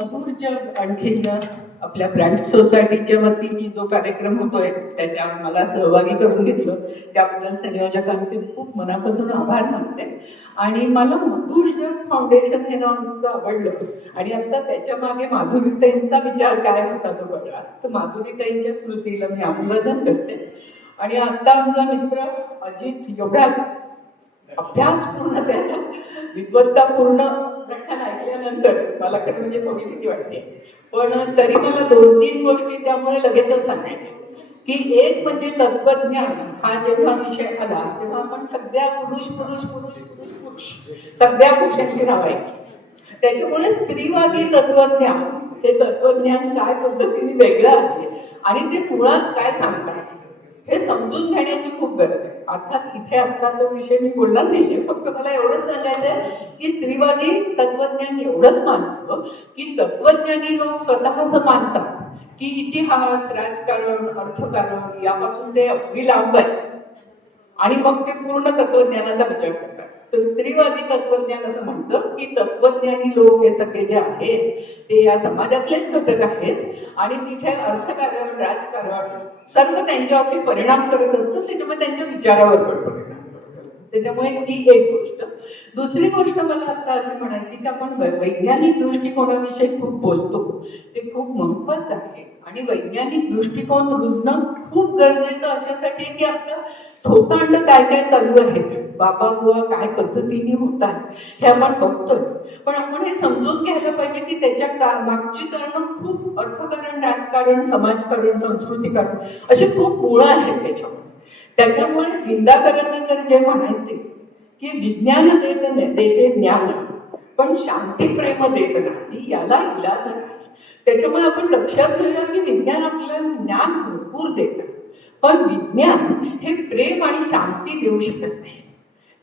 मधुर जग आणखीन आपल्या ब्रँड सोसायटीच्या वतीने जो कार्यक्रम होतोय त्याच्यात मला सहभागी करून घेतलं त्याबद्दल संयोजकांचे खूप मनापासून आभार मानते. आणि मला मधुर जग फाउंडेशन हे नाव इतकं आवडलं आणि आता त्याच्या मागे माधुरीताईंचा विचार काय होता तो कळला. तर माधुरीताईंच्या स्मृतीला मी अभिवादन करते. आणि आता आमचा मित्र अजित एवढा अभ्यास पूर्ण त्याचा विद्वत्तापूर्ण व्याख्यान ऐकल्यानंतर मला खरं म्हणजे थोडी भीती वाटते, पण तरी मला 2-3 गोष्टी त्यामुळे लगेचच सांगायच्या की एक म्हणजे तत्वज्ञान हा जेव्हा विषय आला तेव्हा आपण सगळ्या पुरुष पुरुष पुरुष पुरुष पुरुष सगळ्या पुरुषांची नाव ऐकली. त्याच्यामुळे स्त्रीवादी तत्वज्ञान हे तत्वज्ञान काय पद्धतीने वेगळं आहे आणि ते मुळात काय सांगतात हे समजून घेण्याची खूप गरज आहे. अर्थात इथे आता तो विषय मी बोलणार नाहीये, फक्त मला एवढंच सांगायचंय की स्त्रीवादी तत्वज्ञान एवढंच मानतं की तत्वज्ञानी लोक स्वतः असं मानतात की इतिहास, राजकारण, अर्थकारण यापासून ते अगदी लांब आहे आणि मग ते पूर्ण तत्वज्ञानाचा विचार करतात. तर स्त्रीवादी तत्वज्ञान असं म्हणतं की तत्वज्ञानी लोक हे सगळे जे आहेत ते या समाजातलेच घटक आहेत आणि तिथे अर्थकारण, राजकारण सर्व त्यांच्यावरती परिणाम करत असतं. त्याच्यामुळे त्यांच्या विचारावर पण परिणाम करत. त्याच्यामुळे ती एक गोष्ट. दुसरी गोष्ट मला आता अशी म्हणायची की आपण वैज्ञानिक दृष्टिकोनाविषयी खूप बोलतो, ते खूप महत्वाचं आहे आणि वैज्ञानिक दृष्टिकोन रुजणं खूप गरजेचं अशासाठी की आपलं थोतांड काय काय चालू आहे, बाबा बुवा काय पद्धतीने होत आहे हे आपण बघतोय. पण आपण हे समजून घ्यायला पाहिजे की त्याच्या मागची कारणं खूप अर्थकारण, राजकारण, समाजकारण, संस्कृतीकारण अशी खूप मुळं आहेत त्याच्यामध्ये. त्याच्यामुळे विंदाकरकर जे म्हणायचे की विज्ञान देते ज्ञान पण शांती प्रेम देत नाही, याला इलाज नाही. त्याच्यामुळे आपण लक्षात घेऊया की विज्ञान आपल्याला ज्ञान भरपूर देतं पण विज्ञान हे प्रेम आणि शांती देऊ शकत नाही.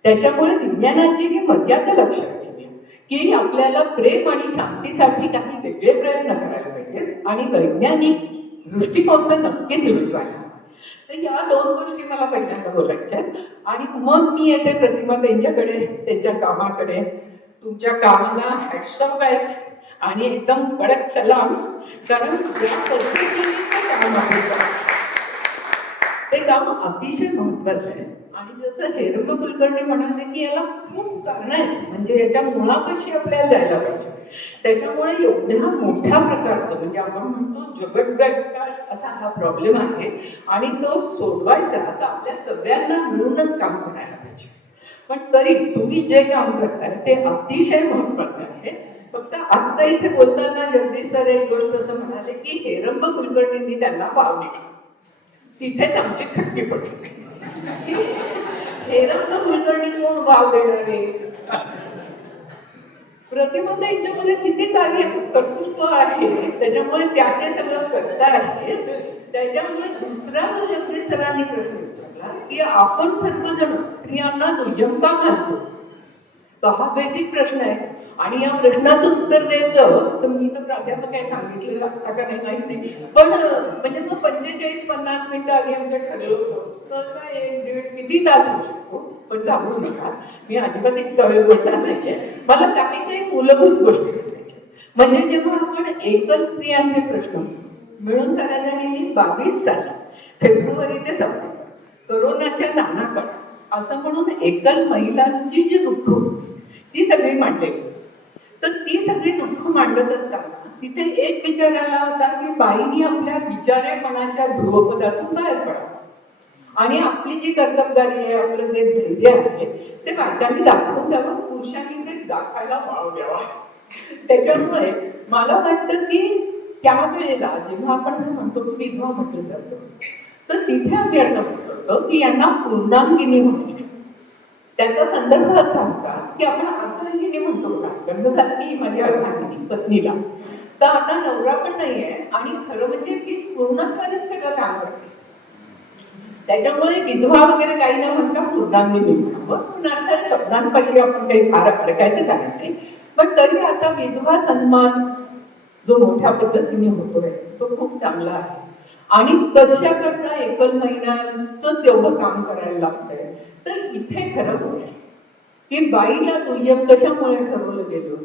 त्याच्यामुळे विज्ञानाची ही मर्यादा लक्षात घेऊया की आपल्याला प्रेम आणि शांतीसाठी काही वेगळे प्रयत्न करायला पाहिजेत आणि वैज्ञानिक दृष्टिकोन तर नक्कीच रुजवायला. तर या 2 गोष्टी मला पहिल्यांदा बोलायच्या आणि मग मी येते प्रतिमा त्यांच्याकडे, त्यांच्या कामाकडे. तुमच्या कामाला हॅट्स ऑफ आहे आणि एकदम कडक सलाम, कारण या पद्धतीने काम आहे ते काम अतिशय महत्वाचं आहे. आणि जसं हेरंब कुलकर्णी म्हणाले की याला खूप कारण आहे, म्हणजे याच्या मुळापाशी आपल्याला जायला पाहिजे. त्याच्यामुळे एवढ्या मोठ्या प्रकारचं म्हणजे आपण म्हणतो जगतव्यापी असा हा प्रॉब्लेम आहे आणि तो सोडवायचा तर आपल्या सगळ्यांना मिळूनच काम करायला पाहिजे. पण तरी तुम्ही जे काम करताय ते अतिशय महत्वाचं आहे. फक्त आता इथे बोलताना जगदीश सर एक गोष्ट असं म्हणाले की हेरंब कुलकर्णींनी त्यांना वाव दिला, तिथेच आमची खट्टी पडली. हेरंब कुलकर्णी कोण वाव देणारे? प्रतिमा त्यांच्यामध्ये किती कार्य कर्तृत्व आहे, त्याच्यामुळे त्याने सगळं करता आहे. त्याच्यामुळे दुसरा जो जगदीश सरांनी प्रश्न विचारला की आपण सर्वजण स्त्रियांना दुय्यम का मानतो, तो हा बेसिक प्रश्न आहे. आणि या प्रश्नाचं उत्तर द्यायचं तर मी तर प्राध्यापक काय सांगितलेलं आता का नाही माहित नाही, पण म्हणजे तो 45-50 मिनिटं आधी आमच्या ठरलं होतं तर काय 1-1.5 किती तास होऊ शकतो. पण घाबरू नका, मी अजिबात इतका वेळ बोलणार नाहीये. मला काही मूलभूत गोष्टी सांगायच्या. म्हणजे जेव्हा आपण एकल स्त्रियांचे प्रश्न मिळून साधारण 22 साली फेब्रुवारी ते सप्टेंबर करोनाच्या नाना काळात असं म्हणून एकल महिलांची जी दुःख होती ती सगळी मांडली. तर ती सगळी दुःख मांडत असताना तिथे एक विचार आला होता की बाईनी आपल्या विचारेपणाच्या ध्रुवपदातून बाहेर पडावं आणि आपली जी कर्तबगारी आहे, आपलं जे धैर्य आहे ते बायकांनी दाखवून द्यावं, पुरुषांनी ते दाखवायला वाव द्यावा. त्याच्यामुळे मला वाटतं की त्यावेळेला जेव्हा आपण असं म्हणतो की विधवा म्हटलं जातं तर तिथे आम्ही असं म्हणतो की यांना पूर्णांगिनी म्हणतो. त्याचा संदर्भ असा होता की आपण अर्धांगिनी म्हणतो का, गंध झाली माझी अर्धांगिनी पत्नीला, तर आता नवरा पण नाहीये आणि खरं म्हणजे ती पूर्णत्वानेच सगळं काम करते. त्याच्यामुळे विधवा वगैरे काही न म्हणता पूर्णांगिनी म्हणावं. पण अर्थात शब्दांपाशी आपण काही फार अडकायचं कारण नाही. पण तरी आता विधवा सन्मान जो मोठ्या पद्धतीने होतोय तो खूप चांगला आहे. आणि कशा करता एकल महिन्यांच एवढं काम करायला लागतंय. तर इथे खरं होईल की बाईला दुय्यम कशामुळे ठरवलं गेलं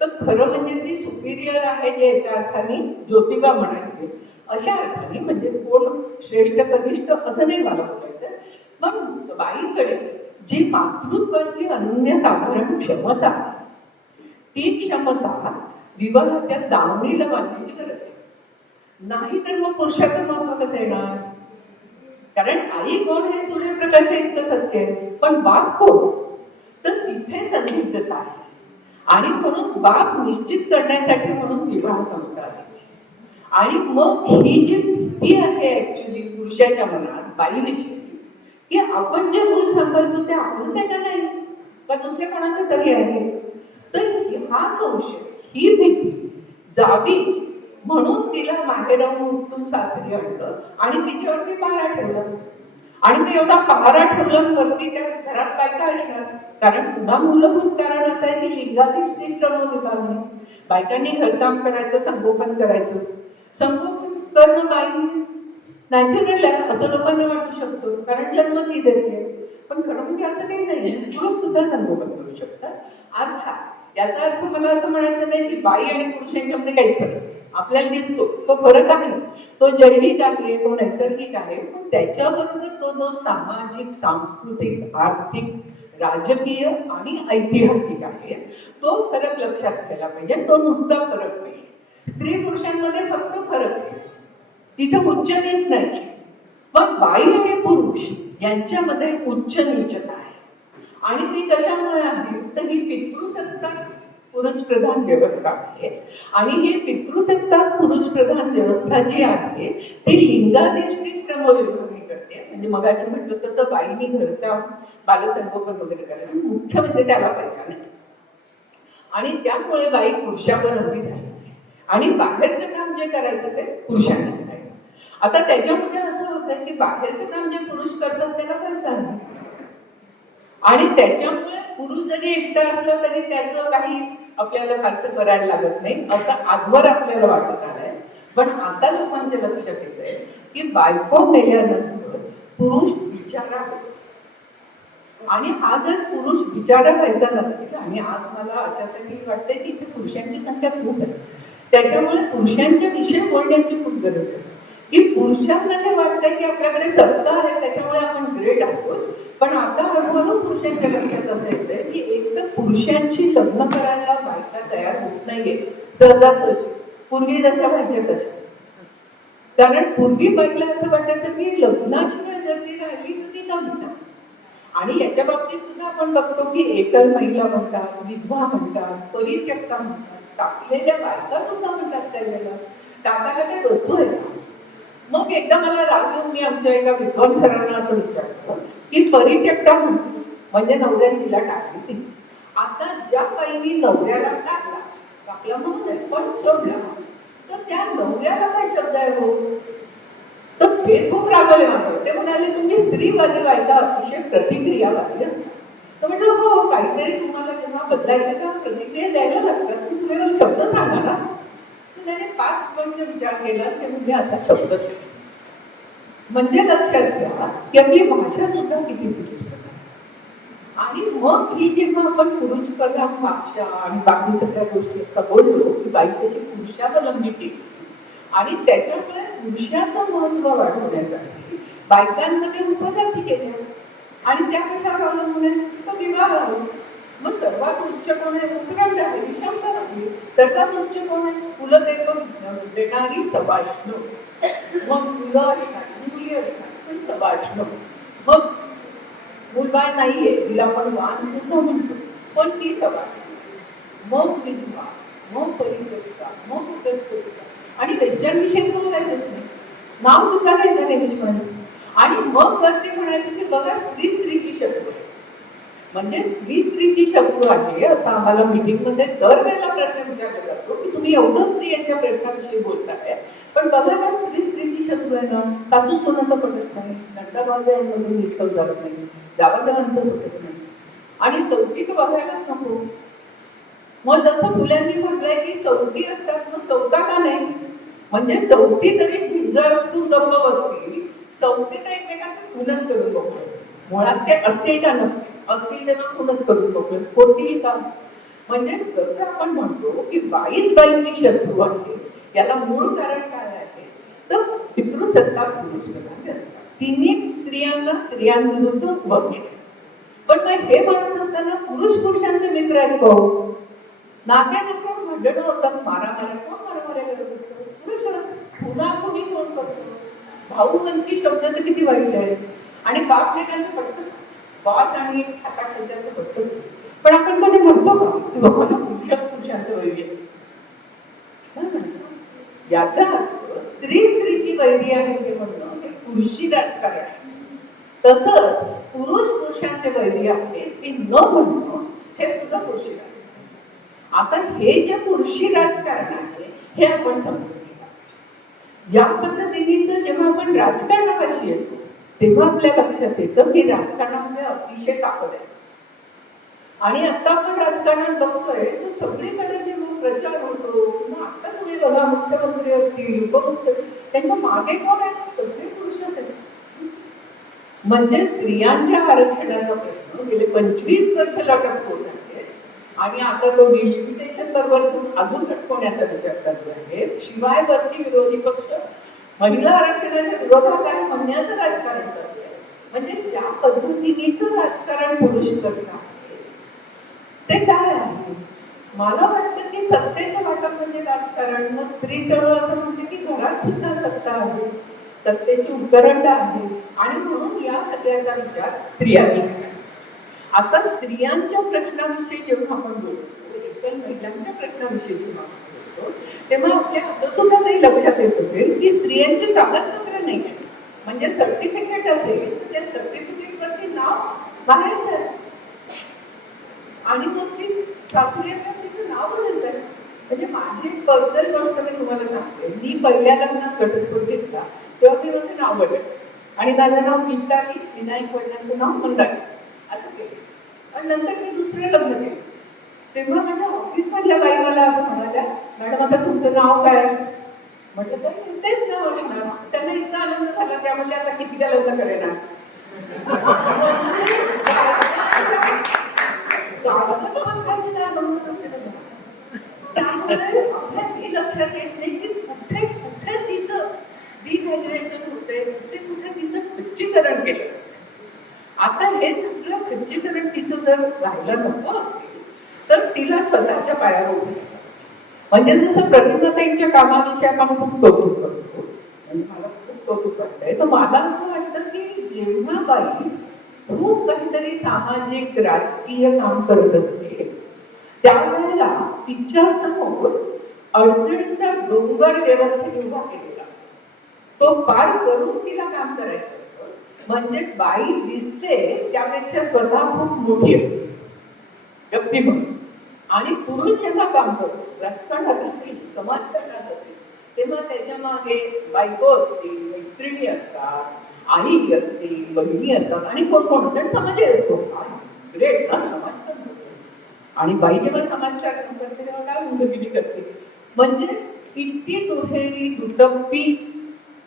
तर खरं म्हणजे ती सुपिरियर आहे जे एका अर्थाने ज्योतिबा म्हणायचे, अशा अर्थाने म्हणजे कोण श्रेष्ठ कनिष्ठ असं नाही मला बोलायचं. पण बाईकडे जी मातृत्वाची अनन्यसाधारण क्षमता आहे, ती क्षमता विवाहाच्या दावणीला बांधण्याची गरज आहे. नाही तर मग पुरुषाचं महत्व कसं येणार? कारण आई कोण हे सूर्यप्रकाश इतकं सत्य आहे, पण बाप कोण? तर तिथे संदिग्धता आहे. आणि म्हणून बाप निश्चित करण्यासाठी म्हणून विवाह संस्कार आहे. आणि मग ही जी भीती आहे ऍक्च्युली पुरुषाच्या मनात बाईविषयी, की आपण जे मूल सांभाळतो ते आपण त्याच्या नाही का दुसऱ्या कोणाचं तरी आहे. तर हा संशय, ही भीती जावी म्हणून तिला माहेराहून उठून सासरी आणलं आणि तिच्यावरती पहारा ठेवला. आणि ते एवढा पहारा ठेवलं वरती त्या घरात काय काय असणार? कारण पुन्हा मूलभूत कारण असं आहे की लिंगाधिष्ठित श्रम विभागणे. बायकांनी घरकाम करायचं, संगोपन करायचं. संगोपन करणं बाई नॅचरल आहे असं लोकांना वाटू शकतो, कारण जन्म ती देते. पण खरं म्हणजे असं काही नाही, पुरुष सुद्धा संगोपन करू शकतात. अर्थात याचा अर्थ मला असं म्हणायचं नाही की बाई आणि पुरुष यांच्यामध्ये काही फरक नाही. आपल्याला दिसतो तो फरक आहे, तो जैविक आहे, तो नैसर्गिक आहे. पण त्याच्याबरोबर तो जो सामाजिक, सांस्कृतिक, आर्थिक, राजकीय आणि ऐतिहासिक आहे, तो फरक लक्षात घ्यायला पाहिजे. तो नुसता फरक नाही. स्त्री पुरुषांमध्ये फक्त फरक आहे, तिथे उच्च नीच नाही. पण बाई आणि पुरुष यांच्यामध्ये उच्च नीचता आहे. आणि ती कशामुळे आहे? तर ही पितृसत्ताक पुरुष प्रधान व्यवस्था आहे. आणि ही पितृसत्ताक पुरुष प्रधान व्यवस्था जी आहे ती लिंगाधिष्ठित श्रम विभागणी करते. म्हणजे मगाशी म्हटलं तसं बाईनी घरचा बालसंगोपन वगैरे करणं, मुख्य म्हणजे त्याला पैसा नाही. आणि त्यामुळे बाई पुरुषावर हवी झाली आणि बाहेरचं काम जे करायचं ते पुरुषांनी करायचं. आता त्याच्यामध्ये असं होतं की बाहेरचं काम जे पुरुष करतात त्याला पैसा नाही. आणि त्याच्यामुळे पुरुष जरी एकटा असलं तरी त्याचं काही आपल्याला फारसं करायला लागत नाही असं आजवर आपल्याला वाटत आलंय. पण आता लोकांच्या लक्षात येतंय की बायको मेल्यानंतर पुरुष बिचारा होतो. आणि हा जर पुरुष बिचारा व्हायचा नसेल, आणि आज मला अशासाठी वाटतंय की इथे पुरुषांची संख्या खूप आहे, त्याच्यामुळे पुरुषांच्या विषय बोलण्याची खूप गरज आहे. की पुरुषांना जे वाटतंय की आपल्याकडे सत्ता आहे त्याच्यामुळे आपण ग्रेट आहोत. पण आता हळूहळू पुरुषांच्या लक्षात असं येतंय की एक तर पुरुषांशी लग्न करायला बायका तयार होत नाहीये सहजासहजी, पूर्वी जशा व्हायच्या तशा. कारण पूर्वी बायला असं वाटायचं की लग्नाशिवाय जर ती राहिली तर ती नव्हता. आणि याच्या बाबतीत सुद्धा आपण बघतो की एकल महिला म्हणतात, विधवा म्हणतात, परित्यक्ता म्हणतात, टाकलेल्या बायका सुद्धा म्हणतात त्यावेळेला. टाकायला काही वस्तू आहे का? मग एकदा मला राग येऊन मी आमच्या एका विद्वान सरांना असं विचारलं की परित्यक्ता म्हणजे नवऱ्याने तिला टाकली ती. आता ज्या बाईनी नवऱ्याला टाकला म्हणून आहे, पण सोडला तर त्या नवऱ्याला काय शब्द आहे हो? तर हे खूप रागवले मला. ते म्हणाले तुम्ही स्त्रीवादी व्हायला अतिशय प्रतिक्रियावादी. तर म्हटलं हो, काहीतरी तुम्हाला जेव्हा बदलायचं का प्रतिक्रिया द्यायला लागतात, तुम्ही शब्द सांगा ना. त्याने 5 मिनिट विचार केला ते म्हणजे आता शब्द म्हणजे लक्षात घ्या की आपली भाषा सुद्धा किती विचित्र. आणि मग ही जेव्हा आपण पुरुष प्रधान भाषा आणि बाकी सगळ्या गोष्टी बोललो की बाई त्याची पुरुषावलंबी केली आणि त्याच्यामुळे पुरुषाचं महत्व वाढवण्यासाठी बायकांमध्ये उपजाती केल्या आणि त्या कशावर अवलंबून आहे? विवाह. मग सर्वात उच्च कोण आहे? उत्तराखंड आहे, विषमता नाही. सर्वात उच्च कोण आहे? देणारी सभाषण. मग मुलं असणार, मुली असणार, पण सभाषण. मग मुलबाळ नाहीये, तिला आपण वाण सुद्धा म्हणतो, पण ती सभाषण. मग विधवा, मग परित्यक्ता, मग उपस्थिता. आणि वेश्यांविषयी बोलायचंच नाही, नाव सुद्धा घ्यायचं नाही इंग्लिशमध्ये. आणि मग वरती म्हणायचं की बघा स्त्रीची शत्रू आहे. म्हणजे स्त्रीची शत्रू आहे असं आम्हाला मीटिंगमध्ये दरवेळेला प्रश्न विचारला जातो की तुम्ही एवढं स्त्रियांच्या प्रश्नाविषयी बोलताय, पण बघा ना स्त्रीची शत्रू आहे ना. सासू सोनाचं पडत नाही, नंतर नीट जात नाही, जावं पडत नाही. आणि सौतीक बघायलाच नको. मग जसं मुलांनी म्हटलंय की सौती असतात, मग सौता का नाही? म्हणजे सौती तरी झिंजाळून जप बसतील, सौती तर एकमेकांचं खुनच करून बघतो. मुळात ते असतील का नसतील, असतील तेव्हा खुनच करून बघतो. कोणतीही काम म्हणजे जसं आपण म्हणतो की बाईच बाईची शत्रू आहे, याला मूळ कारण काय आहे तर पितृसत्ता पुरुष प्रधान असतात. तिन्ही स्त्रियांना स्त्रियांविरुद्ध उभं केलं. पण मग हे म्हणत असताना पुरुष पुरुषांचे मित्र आहेत को नात्यानंतर भांडणं होतात, मारामाऱ्या कोण मारामाऱ्या करत असतो? पुरुष. पुन्हा कुणी कोण करतो? भाऊबंदी शब्द तर किती वाईट आहे. आणि बाप लेकांचं पटतं, बॉस आणि हाताखालच्याचं पटतं. पण आपण कधी म्हणतो का की बाबा पुरुष पुरुषांचं वैर्य? याचा अर्थ स्त्री स्त्रीची वैरी आहे हे म्हणणं हे पुरुषी राजकारण आहे. तसंच पुरुष पुरुषांचे वैरी आहे हे न म्हणणं हे सुद्धा पुरुषी राजकारण. आता हे जे पुरुषी राजकारण आहे हे आपण समजून घेऊया. या पद्धतीने जेव्हा आपण राजकारणापाशी येतो तेव्हा आपल्या लक्षात येतं की राजकारणामध्ये अतिशय ताकद आहे. आणि आता आपण राजकारणात बघतोय तर सगळीकडे जेव्हा प्रचार होतो किंवा आता तुम्ही बघा मुख्यमंत्री असतील उपमुख्यमंत्री त्यांच्या मागे कोण आहे? सगळे पुरुषच आहेत. म्हणजे स्त्रियांच्या आरक्षणाचा प्रश्न गेले 25 वर्ष लटकत होत आहे आणि आता तो डिलिमिटेशन बरोबर अजून लटकवण्याचा विचार चालू आहे. शिवाय वरती विरोधी पक्ष महिला आरक्षणाच्या विरोधात आहे म्हणण्याचं राजकारण चालू आहे. म्हणजे ज्या पद्धतीचं राजकारण पुरुष करतात ते काय आहे? मला वाटतं की सत्तेचं वाटप म्हणजे राजकारण. मग स्त्री चळवळ असं म्हणते की घरात सुद्धा सत्ता आहे, सत्तेची उपकरण आहे आणि म्हणून या सगळ्याचा विचार स्त्रियांनी केला. आता स्त्रियांच्या प्रश्नाविषयी जेव्हा आपण बोलतो, एकतर महिलांच्या प्रश्नाविषयी जेव्हा आपण बोलतो तेव्हा आपल्या असं सुद्धा नाही लक्षात येत असेल की स्त्रियांची कागदपत्र नाही आहे. म्हणजे सर्टिफिकेट असेल तर त्या सर्टिफिकेटवरती नाव बाहेरच आहे आणि मग ती सासऱ्याचं तिचं नाव बदलत आहे. म्हणजे माझी पर्सनल गोष्ट मी तुम्हाला सांगते. मी पहिल्या लग्नात घटस्फोट घेतला तेव्हा मी माझं नाव बदललं आणि माझं नाव गीताली विनायक वडिलांचं नाव मंदारी असं केलं. आणि नंतर मी दुसरं लग्न केलं तेव्हा माझ्या ऑफिसमधल्या बाई मला असं म्हणाल्या, मॅडम आता तुमचं नाव काय? म्हटलं तर तेच नाव असणार. त्यांना इतका आनंद झाला त्यामध्ये आता कितीदा लग्न करेना. त्यामुळे आपल्या हे लक्षात येत नाही की कुठे कुठे तिचं डिव्हॅल्युएशन होते, कुठे कुठे तिचं खच्चीकरण केलं. आता हे सगळं खच्चीकरण तिचं जर राहिलं नको असेल तर तिला स्वतःच्या पायावर उभं. म्हणजे जसं प्रतिमाताईंच्या कामाविषयी आपण खूप कौतुक करतो आणि मला खूप कौतुक वाटतंय, तर मला असं वाटतं की जेव्हा बाई खूप काहीतरी सामाजिक राजकीय काम करत असते त्यावेळेला तिच्या समोर अडचणीचा डोंगर व्यवस्थित उभा केलेला तो पार करून तिला काम करायचं असतं. म्हणजे बाई दिसते त्यापेक्षा स्वतः खूप मोठी असते व्यक्ती म्हणून. आणि पुरुष जेव्हा काम करतो राजकारणात असेल समाजकारणात असेल तेव्हा त्याच्या मागे बायको असतील, मैत्रिणी असतात, आई असतील, बहिणी असतात आणि कोण कोण समाज असतो. ग्रेट ना समाजकारण. आणि बाई जेव्हा समाजकारण करते तेव्हा काय उंदगिरी करते. म्हणजे किती दुहेरी दुटप्पी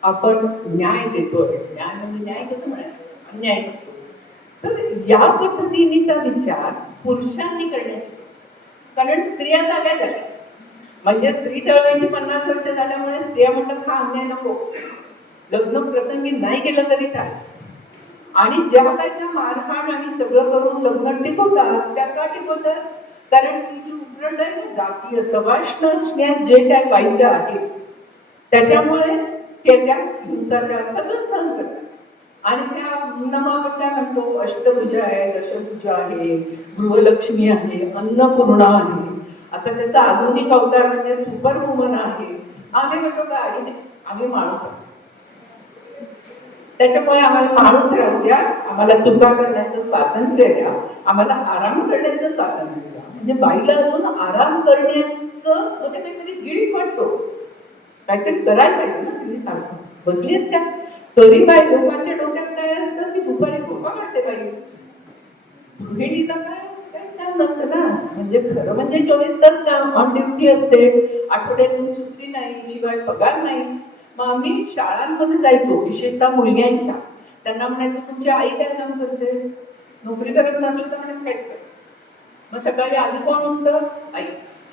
आपण न्याय देतोय. न्याय म्हणजे न्याय कसं म्हणायचं? अन्याय करतो. तर या पद्धतीचा विचार पुरुषांनी करण्याची, कारण स्त्रिया जाग्या झाल्या. म्हणजे स्त्री चळवळीची 50 वर्ष झाल्यामुळे स्त्रिया म्हणतात हा अन्याय नको, लग्न प्रसंगी नाही केलं तरी काय. आणि ज्या काही मारहाण आणि सगळं करून लग्न टिकवतात त्या का टिकवतात? कारण तिची उघड आहे जातीय सवाष्ण असण्यात जे काय पाहिजे आहे त्याच्यामुळे ते त्या हिंसाचार सगळं सहन करतात. आणि त्या नमावट्या म्हणतो अष्टभुजा आहे, दशभुजा आहे, गृहलक्ष्मी आहे, अन्नपूर्णा आहे. आता त्याचा आधुनिक अवतार म्हणजे सुपर वुमन आहे. आम्ही म्हणतो का आधी आम्ही माणूस आहोत, त्याच्यामुळे आम्हाला माणूस राहू द्या, आम्हाला चुका करण्याचं स्वातंत्र्य द्या, आम्हाला आराम करण्याचं स्वातंत्र्य द्या. म्हणजे बाईला अजून आराम करण्याचं कुठे काहीतरी गिल्ट वाटतो. काहीतरी करायला पाहिजे ना. तुम्ही सांगतो बघलीच का तरी बाई लोकांच्या डोक्यात काय असतं की दुपारी झोपा काढते बाई. गृहिणीला काय काम नसतं ना. म्हणजे खरं म्हणजे 24 तास काम ऑन ड्युटी असते, आठवड्यातून सुट्टी नाही, शिवाय पगार नाही. मग आम्ही शाळांमध्ये जायचो, विशेषतः मुलग्यांच्या. त्यांना म्हणायचं तुमची आई काय काम करते? नोकरी करत नसली तर म्हणायचं काय करते. मग सकाळी आधी कोण उठतं? आई.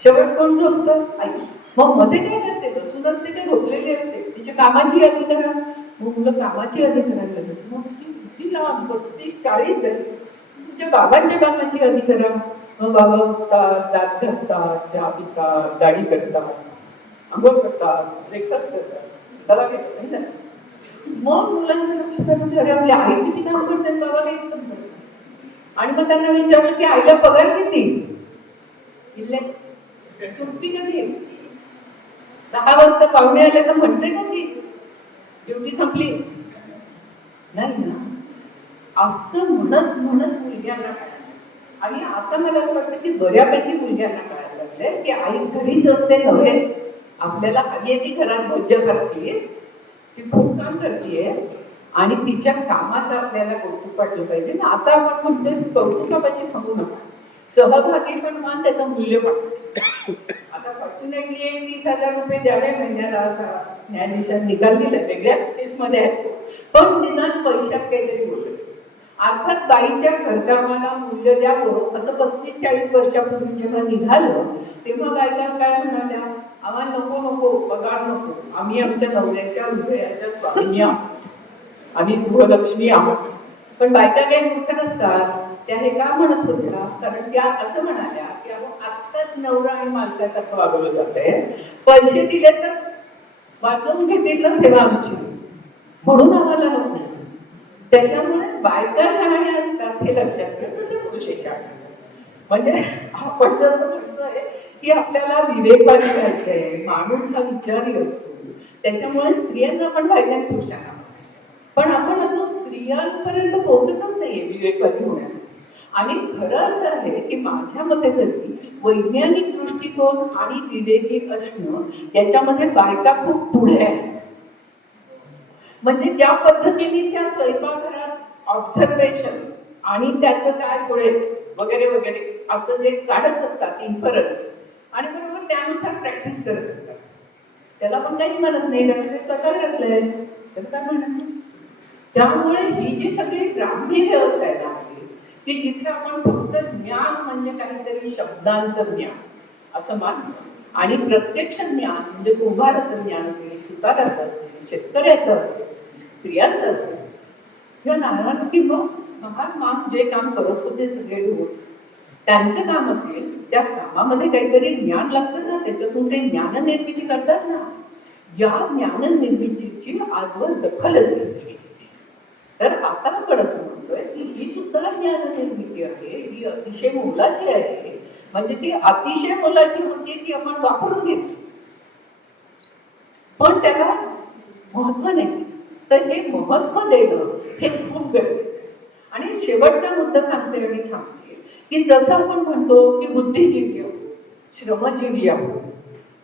शेवट कोण झोपतं? आई. मग मध्ये काय करते? बसून असते ते झोपलेली असते. तिच्या कामाची यादी करा. मग मुलं कामाची यादी करायला लागते. मग ती किती लांब 35-40 झाली. तुमच्या बाबांच्या कामाची यादी करा. मग बाबा उठतात, दात घासतात, चहा पितात, गाडी करतात, आंघोळ करतात, ब्रेकफास्ट करतात, डबा घेतात. मग मुलांचं लक्ष करून आपली आई किती काम करते, बाबा काही समजत. आणि मग त्यांना विचारलं की आईला पगार किती? सुट्टी कधी? 10 वाजता पाहुणे आले तर म्हणते का की ड्युटी संपली? नाही ना. असं म्हणत म्हणत मुलग्यांना कळालं. आणि आता मला असं वाटतं की बऱ्यापैकी मुलग्यांना कळायला लागलंय की आई घरीच असते नव्हे, आपल्याला हवी आहे ती घरात मज्जा करते, ती खूप काम करते आणि तिच्या कामाचं आपल्याला कौतुक वाटलं पाहिजे ना. आता आपण म्हणतोय कौतुकापाशी थांबू नका, सहभागी पण मान, त्याचं मूल्य पण. आता फॉर्च्युनेटली 30,000 रुपये द्यावे महिन्याला न्यायाधीशांनी निकाल दिला, वेगळ्याच केसमध्ये आहे, पण निदान पैशात काहीतरी बोलले. अर्थात बाईच्या घरकामाला मूल्य द्यावं असं 35-40 वर्षापूर्वी जेव्हा निघालं तेव्हा बायका काय म्हणाल्या? आम्हाला नको नको पगार नको, आम्ही आमच्या नवऱ्याच्या हृदयाच्या स्वामिनी आहोत, आम्ही गृहलक्ष्मी आहोत. पण बायका काही मूर्ख नसतात. त्या हे का म्हणत होत्या? कारण त्या असं म्हणाल्या की आपण आत्ताच नवरा आणि मालकासारखं वागवलं जातंय, पैसे दिले तर वाचवून घेतील ना सेवा आमची, म्हणून आम्हाला नको. त्याच्यामुळे बायका शहाण्या असतात हे लक्षात घ्या, तसे पुरुष शहाणे. म्हणजे आपण जसं म्हणतोय की आपल्याला विवेकवादी राहायचंय, माणूस हा विचारी असतो, त्याच्यामुळे स्त्रियांना पण पाहिजे पुरुषांना. पण आपण अजून स्त्रियांपर्यंत पोहोचतच नाहीये विवेकवादी होण्यासाठी. आणि खरं असं आहे की माझ्या मते तरी वैज्ञानिक दृष्टिकोन आणि विवेकी असणं याच्यामध्ये बायका खूप पुढे आहे. म्हणजे ज्या पद्धतीने त्या स्वयंपाकघरात ऑब्झर्वेशन आणि त्याचं काय पुढे वगैरे वगैरे असं जे काढत असतात इन्फरन्स, आणि बरोबर त्यानुसार प्रॅक्टिस करत असतात, त्याला पण काही म्हणत नाही, कारण ते स्वतः घातलंय तर काय म्हणत. त्यामुळे ही जी सगळी ग्राम्य व्यवस्था आहे ना की जिथे आपण फक्त ज्ञान म्हणजे काहीतरी शब्दांचं ज्ञान असं मानतो, आणि प्रत्यक्ष ज्ञान म्हणजे कुंभाराचं ज्ञान असेल, सुताराचं असेल, शेतकऱ्याचं असेल, स्त्रियांचं असेल, किंवा नारायण किंवा महान मान जे काम करत होते सगळे लोक, त्यांचं काम असेल, त्या कामामध्ये काहीतरी ज्ञान लागतं ना, त्याच्यातून ते ज्ञान निर्मिती करतात ना. या ज्ञान निर्मितीची आजवर दखलच घेतली. तर आता आपण असं म्हणतोय की ही सुद्धा ज्ञान निर्मिती आहे, ही अतिशय मोलाची आहे. म्हणजे ती अतिशय मोलाची होती ती आपण वापरून घेतली, पण त्याला महत्व नाही. तर हे महत्व देणं हे खूप गरजेचं आहे. आणि शेवटचा मुद्दा सांगते आणि थांबते की जसं आपण म्हणतो की बुद्धिजीवी आहोत, श्रमजीवी आहोत,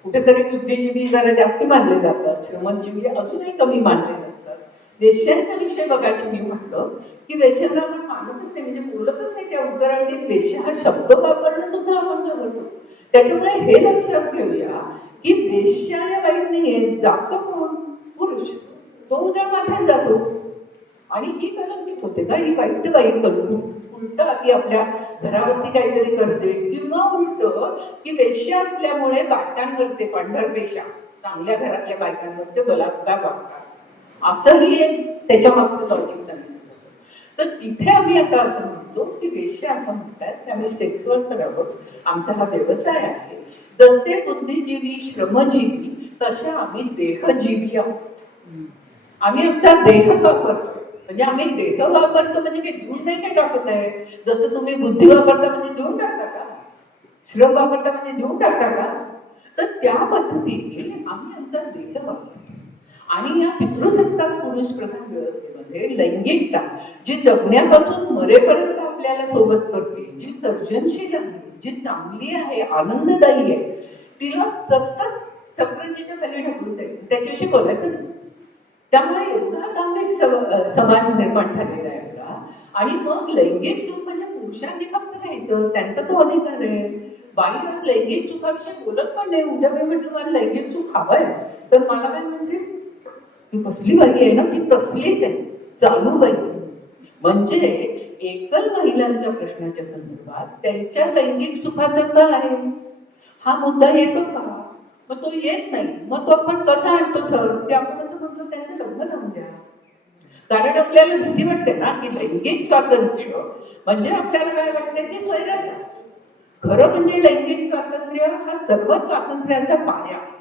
कुठेतरी बुद्धिजीवी जरा जास्त मानले जातात, श्रमजीवी अजूनही कमी मानले जातात. वेश्यांचा विषय बघायची मी म्हटलं की वेश्यांना आपण मानतच नाही, म्हणजे बोलतच नाही त्या उत्तरांनी वेश्या हा शब्द वापरणं सुद्धा आपण जमतो. त्याच्यामुळे हे लक्षात घेऊया की वेश्या या वाईट नाहीये, जातो कोण? पुरुष. तो उद्या माथ्यात जातो आणि ही कलंकित होते का ही वाईट उलट की आपल्या घरावरती काहीतरी करते, किंवा उलट की वेश्या असल्यामुळे बायकांवरचे पंढरपेशा चांगल्या घरातल्या बायकांवरचे बलात्कार वागतात, असंही एक त्याच्या मागचं लॉजिक सांगितलं. तर तिथे आम्ही आता असं म्हणतो की वेश्या असं म्हणतात की आम्ही सेक्स वर्क करावं, आमचा हा व्यवसाय आहे. जसे बुद्धिजीवी श्रमजीवी तसे आम्ही देहजीवी आहोत. आम्ही आमचा देह वापरतो, म्हणजे आम्ही देह वापरतो म्हणजे काही देऊन नाही काय टाकत आहे. जसं तुम्ही बुद्धी वापरता म्हणजे देऊन टाकता का? श्रम वापरता म्हणजे देऊन टाकता का? तर त्या पद्धतीने आम्ही आमचा देह वापरतो. आणि या पितृसत्ताक पुरुष प्रधान व्यवस्थेमध्ये लैंगिकता जी जगण्यापासून मरेपर्यंत आपल्याला सोबत करते, जी सर्जनशील आहे, जी चांगली आहे, आनंददायी आहे, तिला सतत सक्रंजीच्या खाली ढकलून द्यायचं, त्याच्याशी बोलायचं नाही. त्यामुळे एवढा तांत्रिक समाज निर्माण झालेला आहे आपला. आणि मग लैंगिक सुख म्हणजे पुरुषांनी फक्त घ्यायचं, त्यांचा तो अधिकार आहे. बाई लैंगिक सुखाविषयी बोलत पण नाही. उद्या मी म्हटलं मला लैंगिक सुख हवंय तर मला काय म्हणते, ती कसली बाई आहे ना, ती तसलीच आहे, चालू बाई. म्हणजे एकल महिलांच्या प्रश्नाच्या संदर्भात त्यांच्या लैंगिक सुखाचं काय आहे हा मुद्दा येतो का? मग तो येत नाही, मग तो आपण कसा आणतो सर? ते आपण असं म्हटलं त्यांचं लग्न लावून द्या. कारण आपल्याला भीती वाटते ना की लैंगिक स्वातंत्र्य म्हणजे आपल्याला काय वाटते की स्वैराचार. खरं म्हणजे लैंगिक स्वातंत्र्य हा सर्व स्वातंत्र्याचा पाया आहे.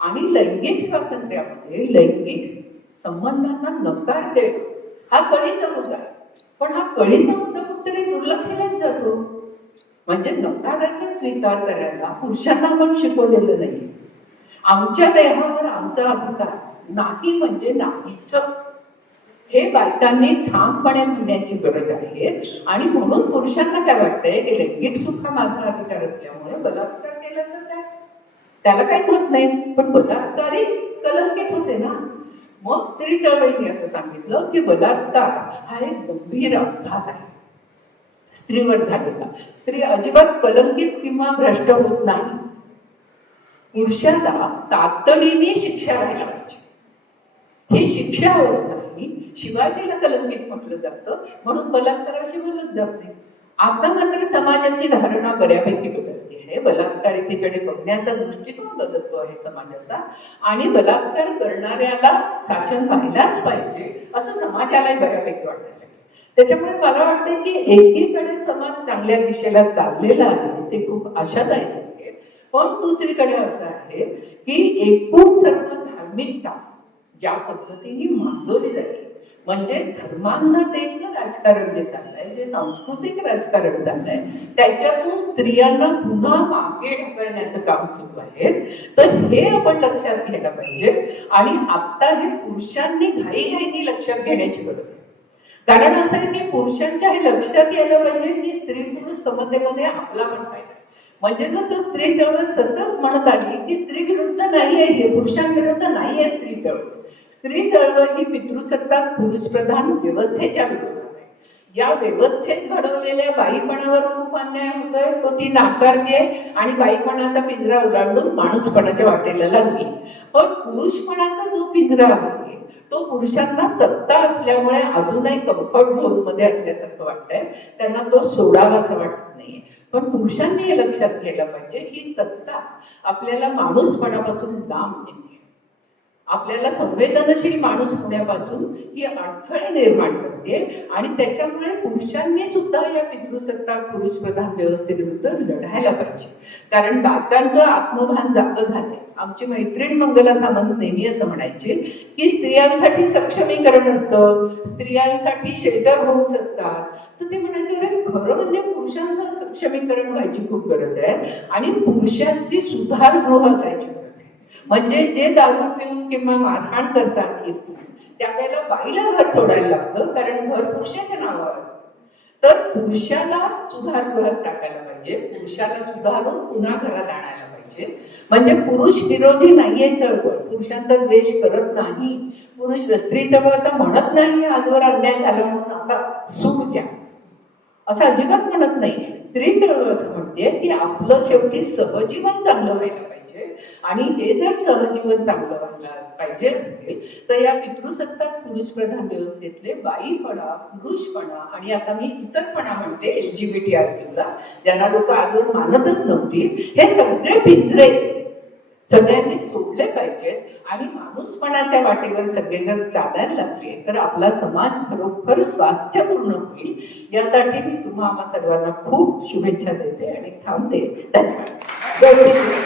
आणि लैंगिक स्वातंत्र्यामध्ये लैंगिक संबंधांना नकार देणं हा कळीचा मुद्दा आहे. पण हा कळीचा मुद्दा कुठेतरी दुर्लक्षिलाच जातो. म्हणजे नकाराचा स्वीकार करायला पुरुषांना आपण शिकवलेलं नाही. आमच्या देहावर आमचा अधिकार नाही म्हणजे नाहीच हे बायकांनी ठामपणे म्हणण्याची गरज आहे. आणि म्हणून पुरुषांना काय वाटतंय की लैंगिक सुख हा माझा अधिकार असल्यामुळे बलात्कार केला तर काय, त्याला काहीच होत नाही. पण बलात्कारी कलंकित होते ना. मग स्त्री चळवळीने असं सांगितलं की बलात्कार हा एक गंभीर अपघात आहे स्त्रीवर झालेला. स्त्री अजिबात कलंकित किंवा भ्रष्ट होत नाही. पुरुषाला तातडीने शिक्षा व्हायला पाहिजे. ही शिक्षा होत नाही, शिवाय तिला कलंकित म्हटलं जातं, म्हणून बलात्काराशी बोलत जात नाही. आता मात्र समाजाची धारणा बऱ्यापैकी बदलते आहे. बलात्कार एकीकडे बघण्याचा दृष्टिकोन बदलतो आहे समाजाचा. आणि बलात्कार करणाऱ्याला शासन पाहिलाच पाहिजे असं समाजालाही बऱ्यापैकी वाटायला लागलं. त्याच्यामुळे मला वाटतं की एकीकडे समाज चांगल्या दिशेला चाललेला आहे, ते खूप आशादायक आहे. पण दुसरीकडे असं आहे की एकूण सर्व धार्मिकता ज्या पद्धतीने माजवली जाते, म्हणजे धर्मांधतेचं राजकारण जे चाललंय, जे सांस्कृतिक राजकारण चाललंय, त्याच्यातून स्त्रियांना पुन्हा मागे ढकलण्याचं काम सुरू आहे. तर हे आपण लक्षात घ्यायला पाहिजे. आणि आता हे पुरुषांनी घाईघाईने लक्षात घेण्याची गरज आहे. कारण असं आहे की पुरुषांच्या हे लक्षात यायला पाहिजे की स्त्री पुरुष समतेमध्ये आपला पण फायदा. म्हणजे जसं स्त्री चळवळ सतत म्हणत आली की स्त्री विरुद्ध नाहीये, हे पुरुषांविरुद्ध नाहीये स्त्री चळवळ. स्त्री चळवळ ही पितृसत्ताक पुरुषप्रधान व्यवस्थेच्या विरोधात आहे. या व्यवस्थेत घडवलेल्या बाईपणावर खूप अन्याय होतोय, तो ती नाकारते आणि बाईपणाचा पिंजरा उलांडून माणूसपणाच्या वाटेला लागली. पण पुरुषपणाचा जो पिंजरा आहे तो पुरुषांना सत्ता असल्यामुळे अजूनही कम्फर्ट झोन मध्ये असल्यासारखं वाटतंय, त्यांना तो सोडावा असं वाटत नाहीये. पण पुरुषांनी हे लक्षात घ्यायला पाहिजे की सत्ता आपल्याला माणूसपणापासून लांब नेते, आपल्याला संवेदनशील माणूस होण्यापासून ही अडथळे निर्माण करते. आणि त्याच्यामुळे पुरुषांनी सुद्धा या पितृसत्ताक पुरुषप्रधान व्यवस्थेविरुद्ध लढायला पाहिजे. कारण बायकांचं आत्मभान जागं झालंय. आमची मैत्रीण मंगला सामंत नेहमी असं म्हणायची की स्त्रियांसाठी सक्षमीकरण असतं, स्त्रियांसाठी शेल्टर होम्स असतात. तर ते म्हणायचे अरे खरं म्हणजे पुरुषांचं सक्षमीकरण व्हायची खूप गरज आहे आणि पुरुषांची सुधारगृह असायची गरज आहे. म्हणजे जे दारू पिऊन किंवा मारहाण करतात त्यावेळेला बाईला घर सोडायला लागतं, कारण घर पुरुषाच्या नावावर. तर पुरुषाला सुधारगृहात टाकायला पाहिजे, पुरुषाला सुधारून पुन्हा घरात आणायला पाहिजे. म्हणजे पुरुष विरोधी नाहीये चळवळ, पुरुषांचा द्वेष करत नाही. पुरुष स्त्री चळवळ असं म्हणत नाही आजवर अन्याय झाला म्हणून आता सुख द्या असं अजिबात म्हणत नाहीये. स्त्री चळवळ असं म्हणते की आपलं शेवटी सहजीवन चांगलं व्हायला पाहिजे. आणि हे जर सहजीवन चांगलं व्हायला पाहिजे असेल तर या पितृसत्ताक पुरुषप्रधान व्यवस्थेतले बाईपणा, पुरुषपणा आणि आता मी इतरपणा म्हणते LGBTQ ज्यांना लोक आजवर मानतच नव्हती, हे सगळे पिंजरे सगळ्यांनी सोडले पाहिजेत. आणि माणूसपणाच्या वाटेवर सगळे जर चालायला लागले तर आपला समाज खरोखर स्वास्थ्यपूर्ण होईल. यासाठी मी तुम्हा आम्हा सर्वांना खूप शुभेच्छा देते आणि थांबते. धन्यवाद.